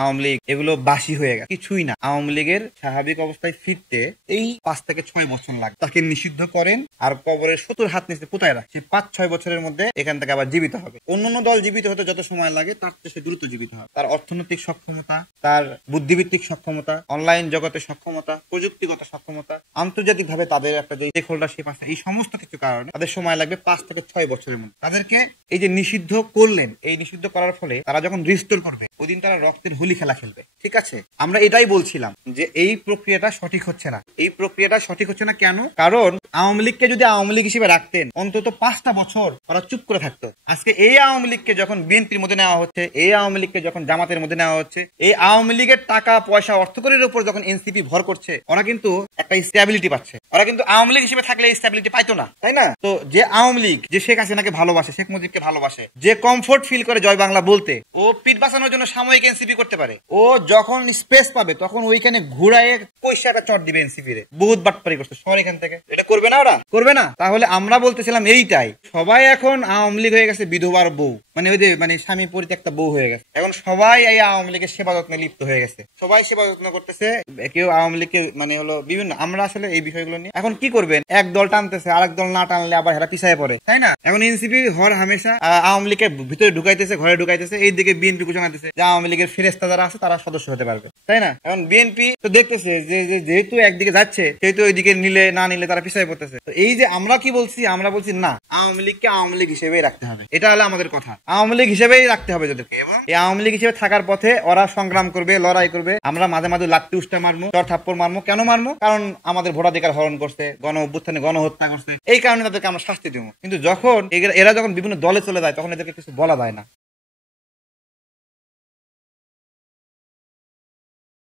আওয়ামী লীগ এগুলো বাসি হয়ে গেছে, কিছুই না। আওয়ামী লীগের স্বাভাবিক অবস্থায় ফিরতে এই 5 থেকে 6 বছর লাগে। তাকে নিষিদ্ধ করেন আর কবরের 70 হাত নিচে পুঁতায় রাখে। 5-6 বছরের মধ্যে এখান থেকে আবার জীবিত হবে। অন্যান্য দল জীবিত হতে যত সময় লাগে তার চেয়ে সে দ্রুত জীবিত হবে। তার অর্থনৈতিক সক্ষমতা, তার বুদ্ধিভিত্তিক সক্ষমতা, অনলাইন জগতের সক্ষমতা, প্রযুক্তিগত সক্ষমতা, আন্তর্জাতিকভাবে তাদের একটা যে স্টেক হোল্ডারশিপ আছে, এই সমস্ত কিছু কারণে তাদের সময় লাগবে 5 থেকে 6 বছরের মধ্যে। তাদেরকে এই যে নিষিদ্ধ করলেন, এই নিষিদ্ধ করার ফলে তারা যখন রিস্টোর করবে ওই দিন তারা রক্তের হোলি খেলা খেলবে। ঠিক আছে, আমরা এটাই বলছিলাম যে এই প্রক্রিয়াটা সঠিক হচ্ছে না। এই প্রক্রিয়াটা সঠিক হচ্ছে না কেন? কারণ আওয়ামী লীগকে যদি আওয়ামী লীগ হিসেবে রাখতেন অন্তত 5টা বছর ওরা চুপ করে থাকতো। আজকে এই আওয়ামী লীগকে যখন বিএনপির মধ্যে নেওয়া হচ্ছে, এই আওয়ামী লীগকে যখন জামাতের মধ্যে নেওয়া হচ্ছে, এই আওয়ামী লীগের টাকা পয়সা অর্থকরীর উপর যখন এনসিপি ভর করছে, ওরা কিন্তু একটা স্টেবিলিটি পাচ্ছে। ওরা কিন্তু আওয়ামী লীগ হিসেবে থাকলে স্টেবিলিটি পাইতো না, তাই না? তো যে আওয়ামী লীগ যে শেখ হাসিনাকে ভালোবাসে, শেখ মুজিবকে ভালোবাসে, যে কমফোর্ট ফিল করে জয় বাংলা বলতে, ও পিঠ বাঁচানোর জন্য সাময়িক এনসিপি করতে পারে। ও যখন স্পেস পাবে তখন ওইখানে ঘুরায় পয়সাটা চট দিবে এনসিপি রে। বহুত বাটপারি করছে সর এখান থেকে। এটা করবে না, ওরা করবে না। তাহলে আমরা বলতেছিলাম এইটাই, সবাই এখন আওয়ামী লীগ হয়ে গেছে বিধবার বউ, মানে ওই যে মানে স্বামী পরিত্যক্তা বউ হয়ে গেছে। এখন সবাই এই আওয়ামী লীগের সেবা যত্নে লিপ্ত হয়ে গেছে, সবাই সেবা যত্ন করতেছে। কেউ আওয়ামী লীগকে মানে হলো বিভিন্ন, আমরা আসলে এই বিষয়গুলো নিয়ে এখন কি করবেন, এক দল টানতেছে আরেক দল না টানলে আবার হেরা পিছায় পড়ে, তাই না? এখন এনসিপি হর হামেশা আওয়ামী লীগের ভিতরে ঢুকাইতেছে, ঘরে ঢুকাইতেছে। এইদিকে বিএনপি জানাইতেছে যে আওয়ামী লীগের ফেরেস্তা যারা আছে তারা সদস্য হতে পারবে, তাই না? এখন বিএনপি তো দেখতেছে যে যেহেতু একদিকে যাচ্ছে সেহেতু ওইদিকে নিলে না নিলে তারা পিছায় পড়তেছে। তো এই যে আমরা কি বলছি, আমরা বলছি না, আওয়ামী লীগকে আওয়ামী লীগ হিসেবেই রাখতে হবে। এটা হলো আমাদের কথা, আওয়ামী লীগ হিসেবেই রাখতে হবে তাদেরকে। এবং এই আওয়ামী লীগ হিসেবে থাকার পথে ওরা সংগ্রাম করবে, লড়াই করবে। আমরা মাঝে মাঝে লাত্তি উষ্টা মারবো, চর থাপ্পড় মারবো। কেন মারবো? কারণ আমাদের ভোটাধিকার হরণ করছে, গণ অভ্যুত্থানে গণহত্যা করছে, এই কারণে তাদেরকে আমরা শাস্তি দেবো। কিন্তু যখন এরা যখন বিভিন্ন দলে চলে যায় তখন এদেরকে কিছু বলা যায় না।